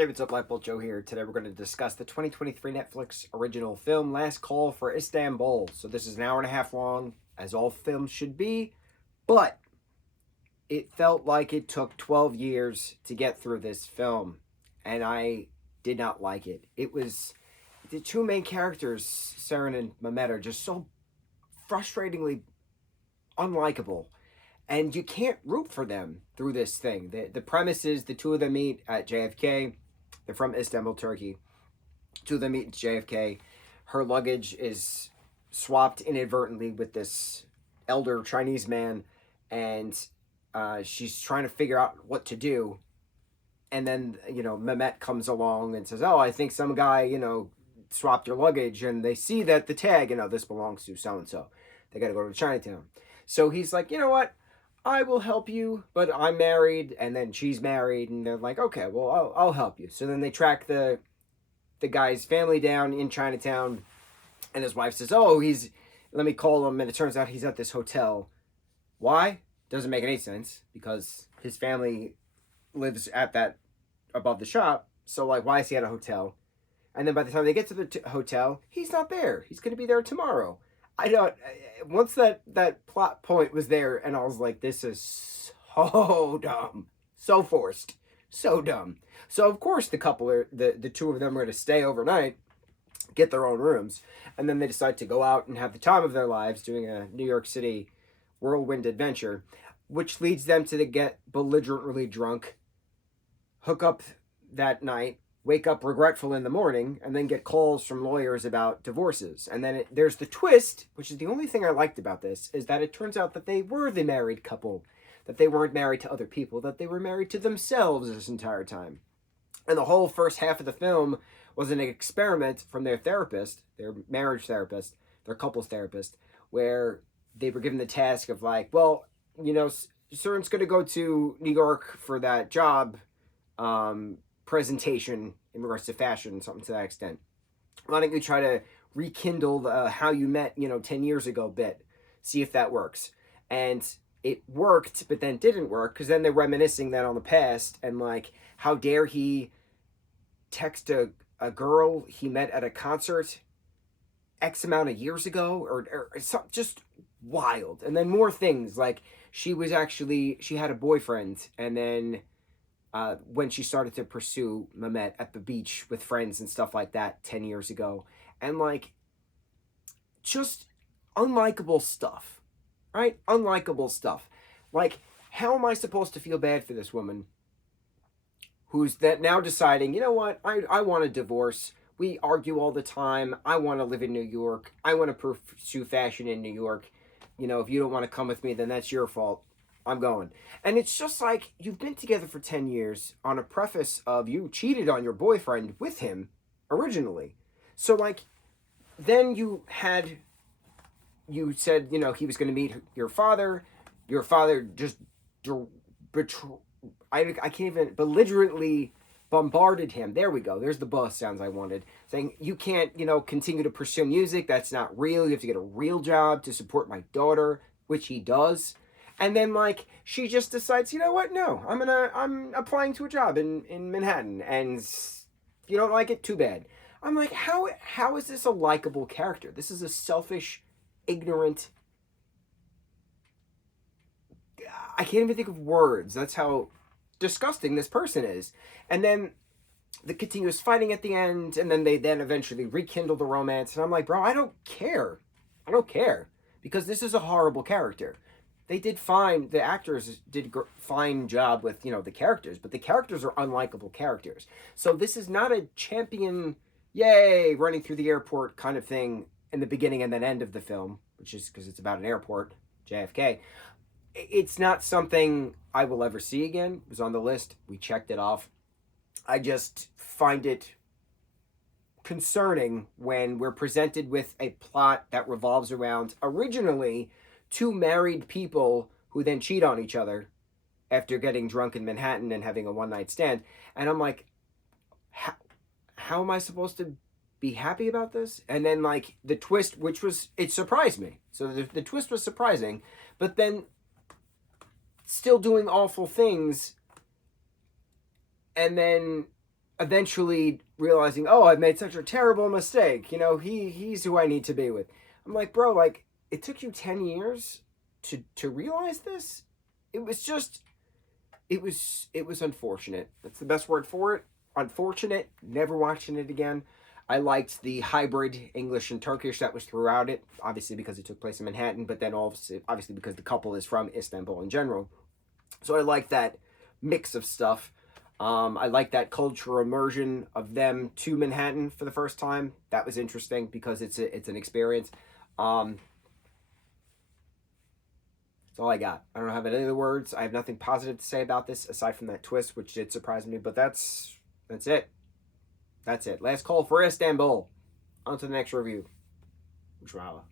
Hey, what's up, lightboltjoe here. Today we're going to discuss the 2023 Netflix original film, Last Call for Istanbul. So this is an hour and a half long, as all films should be, but it felt like it took 12 years to get through this film, and I did not like it. It was, the two main characters, Saren and Mehmet, are just so frustratingly unlikable, and you can't root for them through this thing. The premise is the two of them meet at JFK. They're from Istanbul, Turkey. Two of them meet at JFK. Her luggage is swapped inadvertently with this elder Chinese man, and she's trying to figure out what to do. And then, Mehmet comes along and says, oh, I think some guy, swapped your luggage. And they see that the tag, this belongs to so-and-so. They got to go to Chinatown. So he's like, you know what? I will help you, but I'm married, and then she's married, and they're like, okay, well, I'll help you. So then they track the guy's family down in Chinatown, and his wife says, oh, let me call him, and it turns out he's at this hotel. Why? Doesn't make any sense, because his family lives at that, above the shop, so, why is he at a hotel? And then by the time they get to the hotel, he's not there. He's going to be there tomorrow. Once that plot point was there, and I was like, this is so dumb, so forced, so dumb. So of course the two of them are going to stay overnight, get their own rooms, and then they decide to go out and have the time of their lives doing a New York City whirlwind adventure, which leads them to get belligerently drunk, hook up that night, wake up regretful in the morning, and then get calls from lawyers about divorces. And then there's the twist, which is the only thing I liked about this, is that it turns out that they were the married couple, that they weren't married to other people, that they were married to themselves this entire time. And the whole first half of the film was an experiment from their therapist, their marriage therapist, their couples therapist, where they were given the task of Søren's going to go to New York for that job, presentation in regards to fashion, something to that extent. Why don't you try to rekindle the how you met, 10 years ago bit, see if that works. And it worked, but then didn't work, because then they're reminiscing that on the past, and how dare he text a girl he met at a concert X amount of years ago, or just wild. And then more things, she had a boyfriend, and then when she started to pursue Mehmet at the beach with friends and stuff like that 10 years ago. And just unlikable stuff, right? Unlikable stuff. How am I supposed to feel bad for this woman who's now deciding, you know what, I want a divorce. We argue all the time. I want to live in New York. I want to pursue fashion in New York. If you don't want to come with me, then that's your fault. I'm going. And it's just you've been together for 10 years on a preface of you cheated on your boyfriend with him originally. So then you said, he was going to meet your father. Your father just I can't even, belligerently bombarded him. There we go. There's the buzz sounds I wanted. Saying, you can't, continue to pursue music. That's not real. You have to get a real job to support my daughter, which he does. And then, she just decides, you know what? No, I'm applying to a job in Manhattan. And if you don't like it, too bad. I'm like, how is this a likable character? This is a selfish, ignorant, I can't even think of words. That's how disgusting this person is. And then the continuous fighting at the end, and then they eventually rekindle the romance. And I'm like, bro, I don't care. I don't care. Because this is a horrible character. They did fine. The actors did a fine job with, the characters, but the characters are unlikable characters. So this is not a champion, yay, running through the airport kind of thing in the beginning and then end of the film, which is because it's about an airport, JFK. It's not something I will ever see again. It was on the list. We checked it off. I just find it concerning when we're presented with a plot that revolves around originally two married people who then cheat on each other after getting drunk in Manhattan and having a one-night stand. And I'm like, how am I supposed to be happy about this? And then the twist, it surprised me. So the twist was surprising, but then still doing awful things, and then eventually realizing, oh, I've made such a terrible mistake. You know, he's who I need to be with. I'm like, bro, like it took you 10 years to realize this. It was just it was unfortunate. That's the best word for it. Unfortunate. Never watching it again. I liked the hybrid English and Turkish that was throughout it, obviously because it took place in Manhattan, but then obviously because the couple is from Istanbul in general. So I like that mix of stuff. I like that cultural immersion of them to Manhattan for the first time. That was interesting because it's an experience. Um, that's all I got. I don't have any other words. I have nothing positive to say about this aside from that twist, which did surprise me. But that's it. That's it. Last call for Istanbul. On to the next review. Mucho.